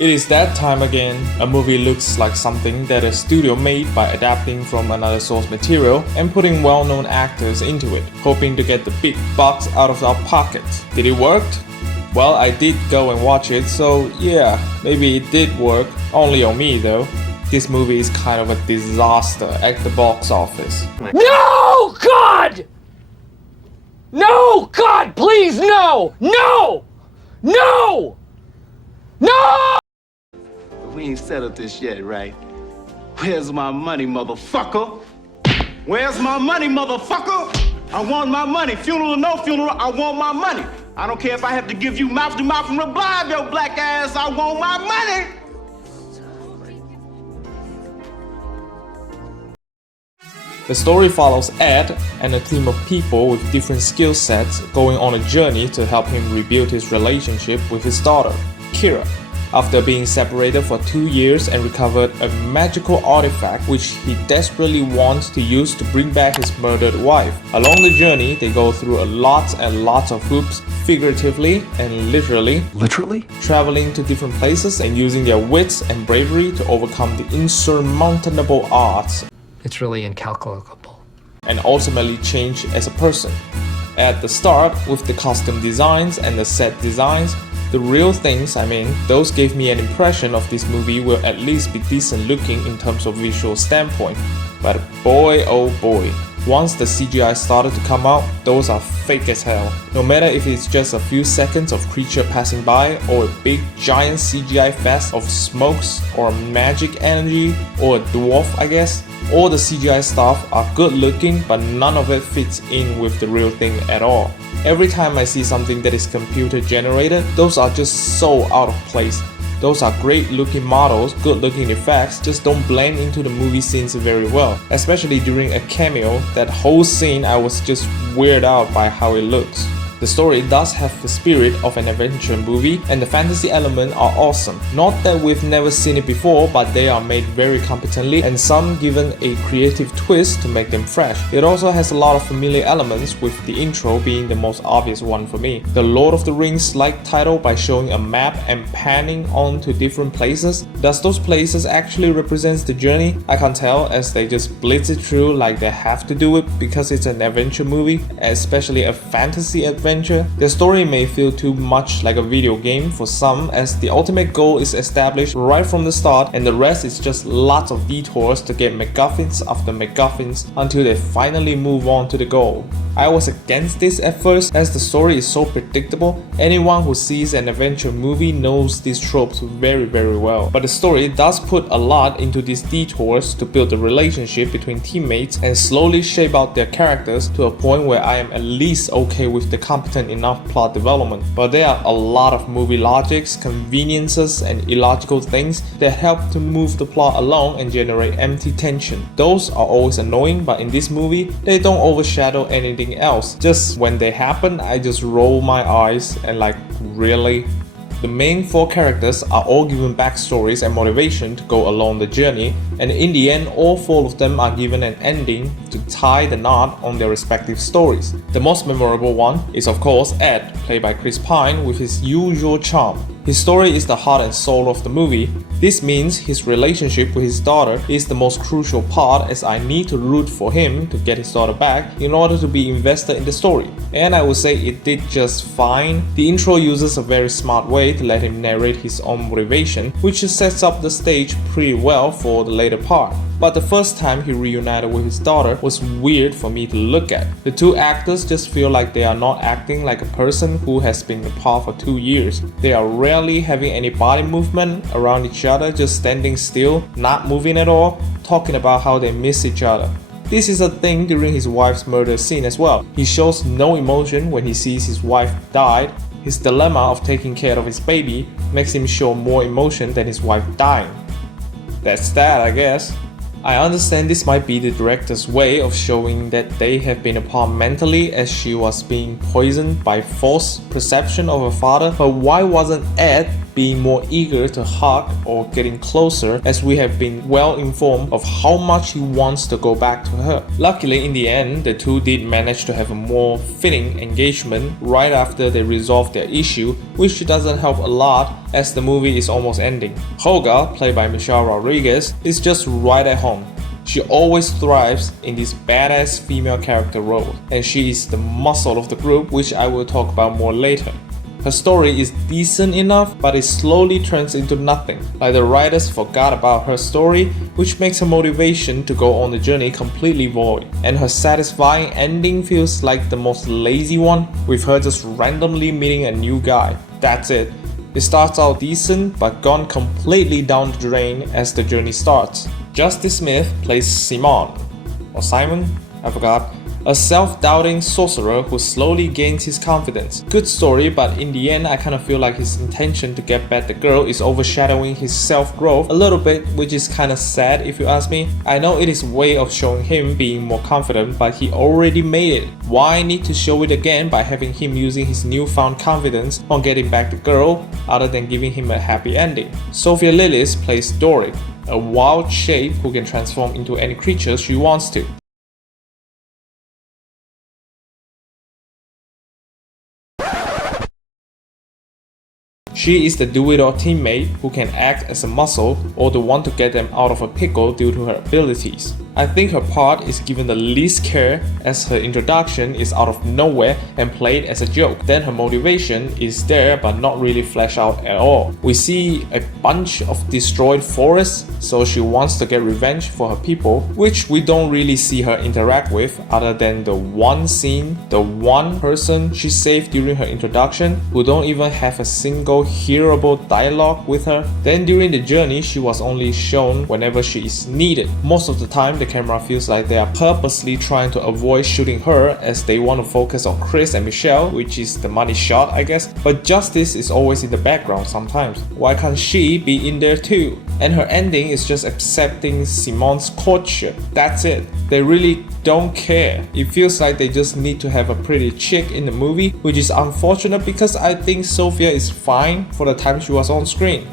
It is that time again. A movie looks like something that a studio made by adapting from another source material and putting well-known actors into it, hoping to get the big bucks out of our pockets. Did it work? Well, I did go and watch it, so yeah, maybe it did work. Only on me though. This movie is kind of a disaster at the box office. No, God! No, God, please, no! No! No! No! We ain't settled this yet, right? Where's my money, motherfucker? Where's my money, motherfucker? I want my money. Funeral or no funeral, I want my money. I don't care if I have to give you mouth to mouth and revive your black ass. I want my money. The story follows Ed and a team of people with different skill sets going on a journey to help him rebuild his relationship with his daughter, Kira, after being separated for 2 years and recovered a magical artifact which he desperately wants to use to bring back his murdered wife. Along the journey, they go through lots and lots of hoops, figuratively and literally, traveling to different places and using their wits and bravery to overcome the insurmountable odds. It's really incalculable. And ultimately change as a person. At the start, with the costume designs and the set designs, the real things, those gave me an impression of this movie will at least be decent looking in terms of visual standpoint. But boy oh boy, once the CGI started to come out, those are fake as hell. No matter if it's just a few seconds of creature passing by, or a big giant CGI fest of smokes, or magic energy, or a dwarf I guess. All the CGI stuff are good looking, but none of it fits in with the real thing at all. Every time I see something that is computer generated, those are just so out of place. Those are great looking models, good looking effects, just don't blend into the movie scenes very well. Especially during a cameo, that whole scene I was just weirded out by how it looks. The story does have the spirit of an adventure movie, and the fantasy elements are awesome. Not that we've never seen it before, but they are made very competently and some given a creative twist to make them fresh. It also has a lot of familiar elements, with the intro being the most obvious one for me. The Lord of the Rings-like title by showing a map and panning on to different places. Does those places actually represent the journey? I can't tell, as they just blitz it through like they have to do it because it's an adventure movie, especially a fantasy adventure. The story may feel too much like a video game for some, as the ultimate goal is established right from the start and the rest is just lots of detours to get MacGuffins after MacGuffins until they finally move on to the goal. I was against this at first, as the story is so predictable. Anyone who sees an adventure movie knows these tropes very well. But the story does put a lot into these detours to build the relationship between teammates and slowly shape out their characters to a point where I am at least okay with the competent enough plot development. But there are a lot of movie logics, conveniences and illogical things that help to move the plot along and generate empty tension. Those are always annoying, but in this movie, they don't overshadow anything else. Just when they happen, I just roll my eyes and like, really? The main 4 characters are all given backstories and motivation to go along the journey, and in the end all 4 of them are given an ending to tie the knot on their respective stories. The most memorable one is of course Ed, played by Chris Pine, with his usual charm. His story is the heart and soul of the movie. This means his relationship with his daughter is the most crucial part, as I need to root for him to get his daughter back in order to be invested in the story. And I would say it did just fine. The intro uses a very smart way to let him narrate his own motivation, which sets up the stage pretty well for the later part. But the first time he reunited with his daughter was weird for me to look at. The 2 actors just feel like they are not acting like a person who has been apart for 2 years. They are rarely having any body movement around each other, just standing still, not moving at all, talking about how they miss each other. This is a thing during his wife's murder scene as well. He shows no emotion when he sees his wife died. His dilemma of taking care of his baby makes him show more emotion than his wife dying. That's that, I guess. I understand this might be the director's way of showing that they have been apart mentally, as she was being poisoned by false perception of her father, but why wasn't Ed being more eager to hug or getting closer, as we have been well informed of how much he wants to go back to her. Luckily, in the end, the two did manage to have a more fitting engagement right after they resolved their issue, which doesn't help a lot as the movie is almost ending. Holga, played by Michelle Rodriguez, is just right at home. She always thrives in this badass female character role, and she is the muscle of the group, which I will talk about more later. Her story is decent enough, but it slowly turns into nothing, like the writers forgot about her story, which makes her motivation to go on the journey completely void. And her satisfying ending feels like the most lazy one, with her just randomly meeting a new guy. That's it. It starts out decent, but gone completely down the drain as the journey starts. Justice Smith plays Simon, or Simon? I forgot. A self-doubting sorcerer who slowly gains his confidence. Good story, but in the end I kind of feel like his intention to get back the girl is overshadowing his self-growth a little bit, which is kind of sad if you ask me. I know it is a way of showing him being more confident, but he already made it. Why need to show it again by having him using his newfound confidence on getting back the girl, other than giving him a happy ending? Sophia Lillis plays Doric, a wild shape who can transform into any creature she wants to. She is the do-it-all teammate who can act as a muscle or the one to get them out of a pickle due to her abilities. I think her part is given the least care, as her introduction is out of nowhere and played as a joke. Then her motivation is there but not really fleshed out at all. We see a bunch of destroyed forests, so she wants to get revenge for her people, which we don't really see her interact with other than the one scene, the one person she saved during her introduction, who don't even have a single hearable dialogue with her. Then during the journey, she was only shown whenever she is needed. Most of the time, the camera feels like they are purposely trying to avoid shooting her, as they want to focus on Chris and Michelle, which is the money shot, I guess. But Justice is always in the background sometimes. Why can't she be in there too? And her ending is just accepting Simon's courtship. That's it. They really don't care. It feels like they just need to have a pretty chick in the movie, which is unfortunate because I think Sophia is fine for the time she was on screen.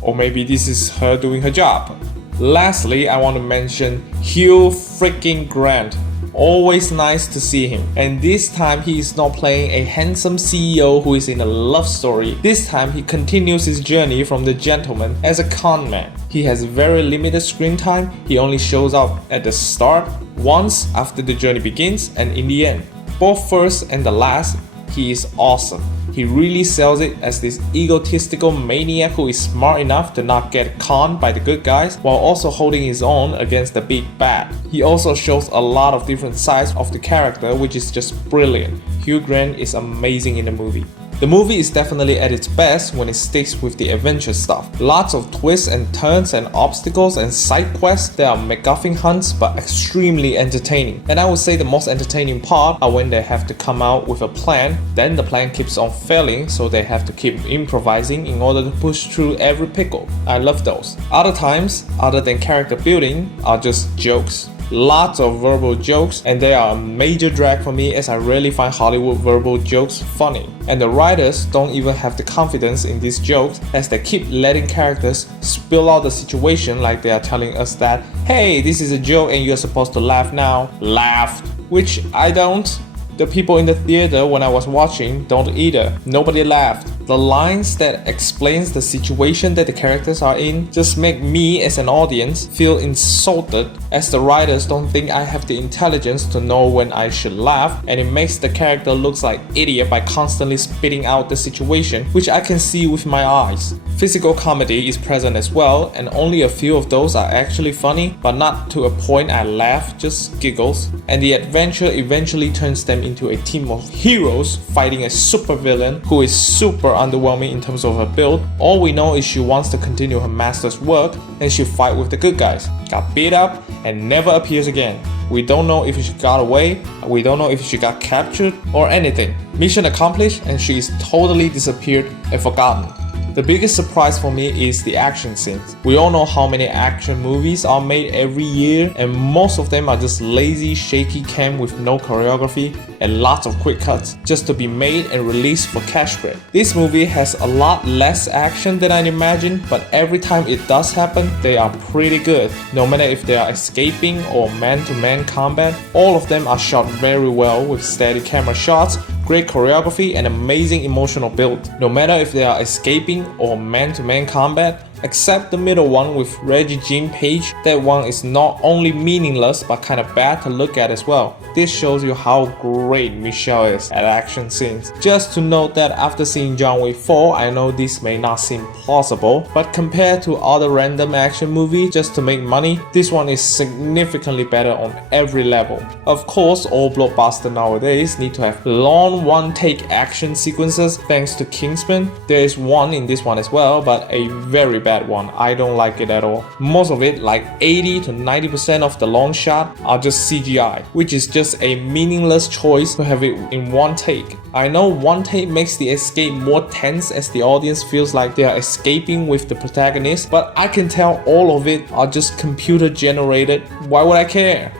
Or maybe this is her doing her job. Lastly, I want to mention Hugh freaking Grant. Always nice to see him. And this time he is not playing a handsome CEO who is in a love story. This time he continues his journey from the gentleman as a con man. He has very limited screen time. He only shows up at the start, once after the journey begins, and in the end. Both first and the last, he is awesome. He really sells it as this egotistical maniac who is smart enough to not get conned by the good guys, while also holding his own against the big bad. He also shows a lot of different sides of the character, which is just brilliant. Hugh Grant is amazing in the movie. The movie is definitely at its best when it sticks with the adventure stuff. Lots of twists and turns and obstacles and side quests that are MacGuffin hunts, but extremely entertaining. And I would say the most entertaining part are when they have to come out with a plan, then the plan keeps on failing, so they have to keep improvising in order to push through every pickle. I love those. Other times, other than character building, are just jokes. Lots of verbal jokes, and they are a major drag for me, as I rarely find Hollywood verbal jokes funny. And the writers don't even have the confidence in these jokes, as they keep letting characters spill out the situation like they are telling us that, hey, this is a joke and you're supposed to laugh now. Laughed. Which I don't. The people in the theater when I was watching don't either. Nobody laughed. The lines that explains the situation that the characters are in just make me as an audience feel insulted, as the writers don't think I have the intelligence to know when I should laugh, and it makes the character look like idiot by constantly spitting out the situation, which I can see with my eyes. Physical comedy is present as well, and only a few of those are actually funny, but not to a point I laugh, just giggles. And the adventure eventually turns them into a team of heroes fighting a supervillain who is super underwhelming in terms of her build. All we know is she wants to continue her master's work and she fight with the good guys. Got beat up and never appears again. We don't know if she got away, we don't know if she got captured or anything. Mission accomplished and she is totally disappeared and forgotten. The biggest surprise for me is the action scenes. We all know how many action movies are made every year, and most of them are just lazy, shaky cam with no choreography and lots of quick cuts just to be made and released for cash grab. This movie has a lot less action than I imagined, but every time it does happen, they are pretty good. No matter if they are escaping or man-to-man combat, all of them are shot very well with steady camera shots, great choreography, and amazing emotional build. No matter if they are escaping or man-to-man combat, except the middle one with Reggie Jean Page, that one is not only meaningless but kinda bad to look at as well. This shows you how great Michelle is at action scenes. Just to note that after seeing John Wick 4, I know this may not seem plausible, but compared to other random action movies just to make money, this one is significantly better on every level. Of course, all blockbusters nowadays need to have long one-take action sequences thanks to Kingsman. There is one in this one as well, but a very bad one. I don't like it at all. Most of it, like 80 to 90% of the long shot, are just CGI, which is just a meaningless choice to have it in one take. I know one take makes the escape more tense as the audience feels like they are escaping with the protagonist, but I can tell all of it are just computer generated. Why would I care?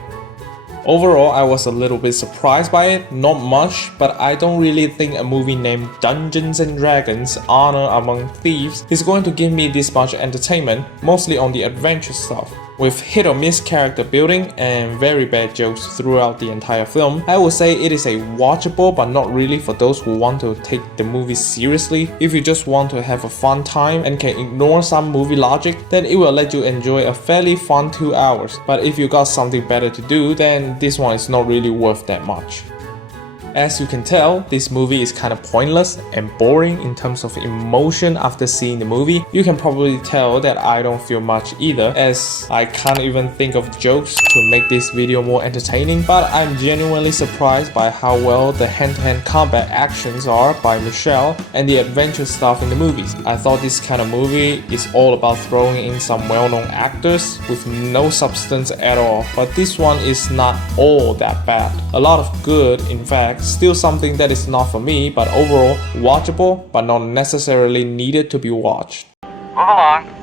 Overall, I was a little bit surprised by it, not much, but I don't really think a movie named Dungeons and Dragons Honor Among Thieves is going to give me this much entertainment, mostly on the adventure stuff. With hit or miss character building and very bad jokes throughout the entire film, I would say it is a watchable but not really for those who want to take the movie seriously. If you just want to have a fun time and can ignore some movie logic, then it will let you enjoy a fairly fun 2 hours. But if you got something better to do, then this one is not really worth that much. As you can tell, this movie is kind of pointless and boring in terms of emotion after seeing the movie. You can probably tell that I don't feel much either, as I can't even think of jokes to make this video more entertaining, but I'm genuinely surprised by how well the hand-to-hand combat actions are by Michelle and the adventure stuff in the movies. I thought this kind of movie is all about throwing in some well-known actors with no substance at all, but this one is not all that bad. A lot of good, in fact. Still something that is not for me, but overall watchable but not necessarily needed to be watched. Move along.